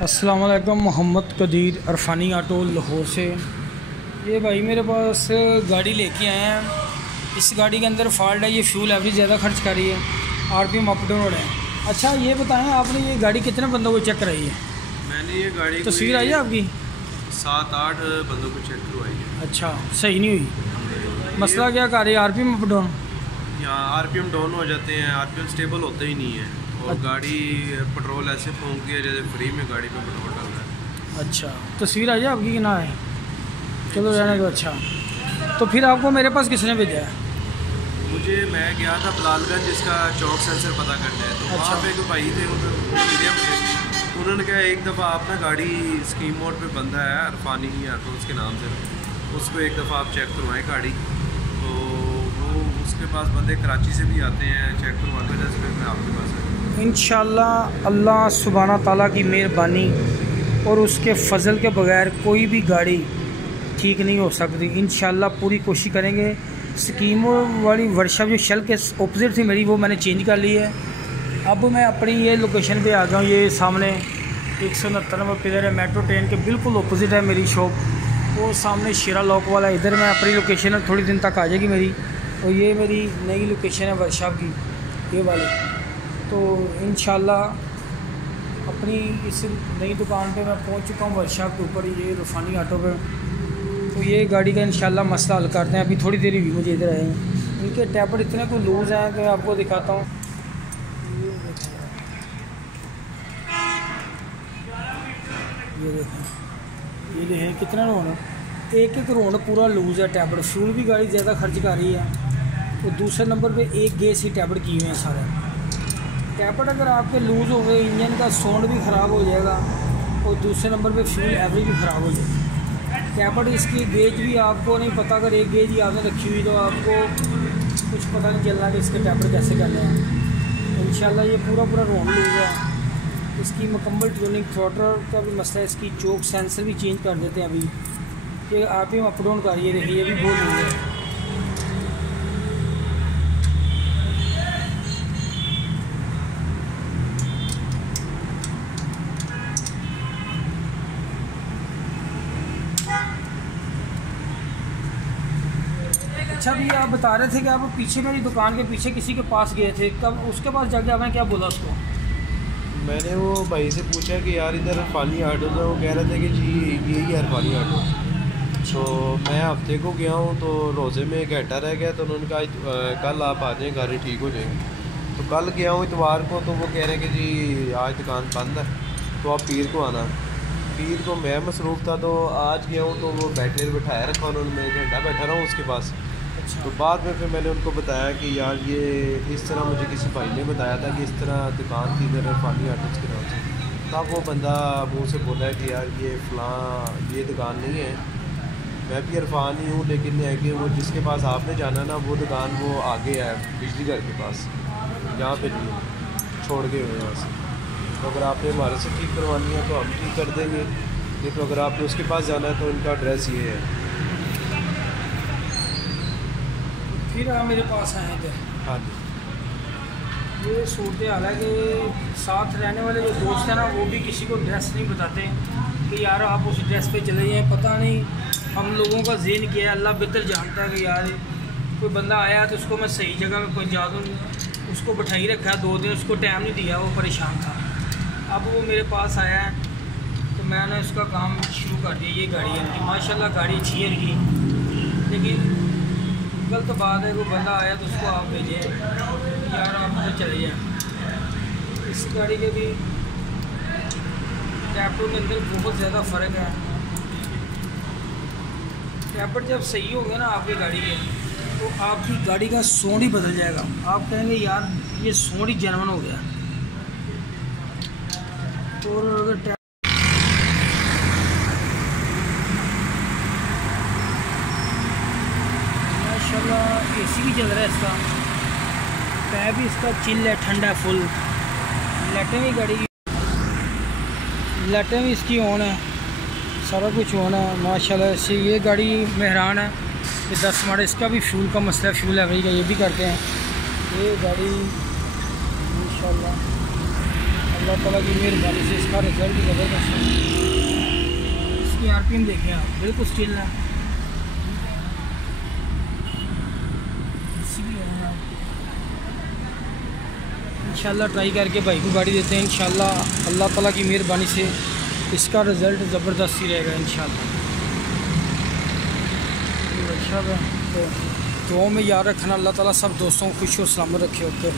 अस्सलाम वालेकुम। मोहम्मद कदीर अरफानी ऑटो लाहौर से। ये भाई मेरे पास गाड़ी लेके आए हैं। इस गाड़ी के अंदर फॉल्ट है, ये फ्यूल एवरेज ज़्यादा खर्च कर रही है, आरपीएम अप डाउन है। अच्छा ये बताएं, आपने ये गाड़ी कितने बंदों को चेक कराई है? मैंने ये गाड़ी तस्वीर आई है आपकी? 7-8 बंदों को चेक करवाई है। अच्छा, सही नहीं हुई? मसला क्या कर रही है? RPM up down? यहाँ आरपीएम डाउन हो जाते हैं, आरपीएम स्टेबल होता ही नहीं है और गाड़ी पेट्रोल ऐसे फूंकती है जैसे फ्री में गाड़ी में पेट्रोल डाल रहा है। अच्छा, तस्वीर आई है आपकी कि ना है? चलो रहने दो। अच्छा तो फिर आपको मेरे पास किसने भेजा है? मैं गया था बलालगंज, इसका चौक सेंसर पता करना है, तो वहाँ पे एक भाई थे, उन्होंने कहा एक दफ़ा आप ना गाड़ी स्कीम मोड पे बंदा है अरफानी ऑटो उसके नाम से, उसको एक दफ़ा आप चेक करवाएं गाड़ी। तो वो उसके पास बंदे कराची से भी आते हैं चेक करवाने, जैसे मैं आपके पास है। इंशाल्लाह अल्लाह सुब्हाना ताला की मेहरबानी और उसके फ़ज़ल के बगैर कोई भी गाड़ी ठीक नहीं हो सकती। इंशाल्लाह पूरी कोशिश करेंगे। स्कीम वाली वर्कशॉप जो शल के ऑपोजिट थी मेरी, वो मैंने चेंज कर ली है। अब मैं अपनी ये लोकेशन पे आ गया हूँ। ये सामने 169 नंबर पिलर है, मेट्रो ट्रेन के बिल्कुल ऑपोजिट है मेरी शॉप। वो सामने शेरा लॉक वाला, इधर मैं अपनी लोकेशन है, थोड़ी दिन तक आ जाएगी मेरी। और ये मेरी नई लोकेशन है वर्कशॉप की, ये वाली। तो इंशाल्लाह अपनी इस नई दुकान पे मैं पहुंच चुका हूँ वर्कशॉप के ऊपर, ये रफानी ऑटो पे। तो ये गाड़ी का इंशाल्लाह मसला हल करते हैं। अभी थोड़ी देर ही मुझे इधर आए हैं। इनके टैपर इतने को लूज़ हैं कि मैं आपको दिखाता हूँ। ये देखें कितना रोन, एक रोन पूरा लूज़ है टैपर। फ्यूल भी गाड़ी ज़्यादा खर्च कर रही है। तो दूसरे नंबर पे एक गेस ही टैपर किए हुए हैं सारे। टैपर अगर आपके लूज़ हो गए, इंजन का साउंड भी ख़राब हो जाएगा और दूसरे नंबर पे फ्यूल एवरेज भी ख़राब हो जाएगी। टैपर इसकी गेज भी आपको नहीं पता, अगर एक गेज ही आपने रखी हुई तो आपको कुछ पता नहीं चलना कि इसके टैपर कैसे करने हैं। इंशाल्लाह ये पूरा रोन लूज़ है। इसकी मुकम्मल ट्यूनिंग, थ्रॉटल का भी मसला है, इसकी चोक सेंसर भी चेंज कर देते हैं अभी। ये आरपीएम अप डाउन कर रही है, देखिए ये भी बहुत लूज़ है। अच्छा भैया, आप बता रहे थे कि आप पीछे मेरी दुकान के पीछे किसी के पास गए थे, कब उसके पास जाके आपने क्या बोला उसको? मैंने वो भाई से पूछा कि यार इधर अरफानी ऑटो था, वो कह रहे थे कि जी यही है अरफानी ऑटो। तो मैं हफ्ते को गया हूँ तो रोज़े में एक घंटा रह गया, तो उन्होंने कहा कल आप आ जाएँ, गाड़ी ठीक हो जाएगी। तो कल गया हूँ इतवार को, तो वो कह रहे हैं कि जी आज दुकान बंद है, तो आप पीर को आना। पीर को मैं मसरूफ़ था, तो आज गया हूँ तो वो बैठाया रखा उन्होंने, मैं एक घंटा बैठा रहा हूँ उसके पास। तो बाद में फिर मैंने उनको बताया कि यार ये इस तरह मुझे किसी भाई ने बताया था कि इस तरह दुकान थी इधर अरफानी ऑटोज़ के नाम से। तब वो बंदा मुँह से बोला है कि यार ये फ़लाँ ये दुकान नहीं है, मैं भी अरफान ही हूँ, लेकिन है कि वो जिसके पास आपने जाना ना वो दुकान वो आगे है बिजली घर के पास, यहाँ पे नहीं छोड़ गए हुए यहाँ से। तो अगर आपने हमारे से ठीक करवानी है तो हम ठीक कर देंगे, नहीं तो अगर आपने उसके पास जाना है तो उनका एड्रेस ये है। फिर आप मेरे पास आए थे? हाँ जी। ये सूरत हाल है कि साथ रहने वाले जो दोस्त हैं ना, वो भी किसी को एड्रेस नहीं बताते कि यार आप उस एड्रेस पे चले जाएँ। पता नहीं हम लोगों का ज़हन क्या है, अल्लाह बेहतर जानता है कि यार कोई बंदा आया तो उसको मैं सही जगह में पहुँचा दूँ। उसको बैठाई रखा 2 दिन, उसको टाइम नहीं दिया, वो परेशान था। अब वो मेरे पास आया है तो मैंने उसका काम शुरू कर दिया। ये गाड़ी है इनकी, माशाल्लाह गाड़ी अच्छी है इनकी, लेकिन गलत बात है, कोई बंदा आया तो उसको आप भेजें यार आप तो चले जाए। इस गाड़ी के भी टैपर के अंदर बहुत ज़्यादा फ़र्क है। टैपर जब सही हो गया ना आपकी गाड़ी के, तो आपकी गाड़ी का साउंड ही बदल जाएगा। आप कहेंगे यार ये साउंड ही जेन्युइन हो गया। और अगर एसी भी चल रहा है, इसका पैर भी इसका चिल है, ठंडा है फुल। लाइटें भी गाड़ी की, लाइटें भी इसकी ऑन है, सारा कुछ ऑन है माशाल्लाह से। ये गाड़ी मेहरान है, ये 10 मॉडल। इसका भी फ्यूल का मसला है, फ्यूल एवरेज का ये भी करते हैं। ये गाड़ी इंशाल्लाह अल्लाह ताला की मेहरबानी से इसका रिज़ल्ट ज़बरदस्त है। इसकी आरपीएम देखें आप, बिल्कुल स्टिल है। इंशाल्लाह ट्राई करके भाई को गाड़ी देते हैं। इंशाल्लाह अल्लाह ताला की मेहरबानी से इसका रिज़ल्ट ज़बरदस्त ही रहेगा इंशाल्लाह। अच्छा है, तो दुआओं में याद रखना। अल्लाह ताला सब दोस्तों को खुश और सलामत रखे। ओके।